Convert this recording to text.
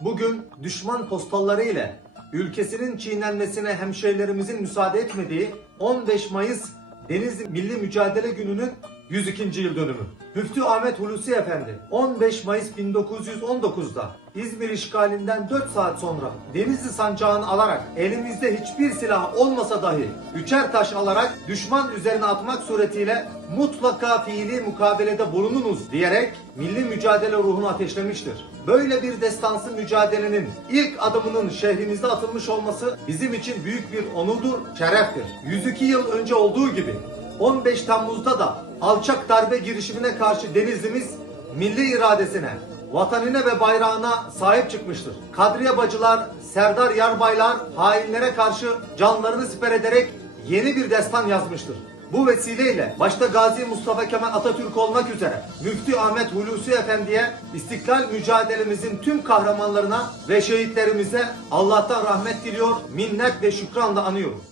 Bugün düşman postalları ile ülkesinin çiğnenmesine hemşehrilerimizin müsaade etmediği 15 Mayıs Denizli Milli Mücadele Günü'nün 102. yıl dönümü. Müftü Ahmet Hulusi Efendi 15 Mayıs 1919'da İzmir işgalinden 4 saat sonra Denizli sancağını alarak elimizde hiçbir silah olmasa dahi üçer taş alarak düşman üzerine atmak suretiyle mutlaka fiili mukabelede bulununuz diyerek milli mücadele ruhunu ateşlemiştir. Böyle bir destansı mücadelenin ilk adımının şehrimizde atılmış olması bizim için büyük bir onurdur, şereftir. 102 yıl önce olduğu gibi 15 Temmuz'da da alçak darbe girişimine karşı Denizli'miz milli iradesine, vatanine ve bayrağına sahip çıkmıştır. Kadriye bacılar, Serdar Yarbaylar hainlere karşı canlarını siper ederek yeni bir destan yazmıştır. Bu vesileyle başta Gazi Mustafa Kemal Atatürk olmak üzere Müftü Ahmet Hulusi Efendi'ye istiklal mücadelemizin tüm kahramanlarına ve şehitlerimize Allah'tan rahmet diliyor, minnet ve şükranla anıyorum.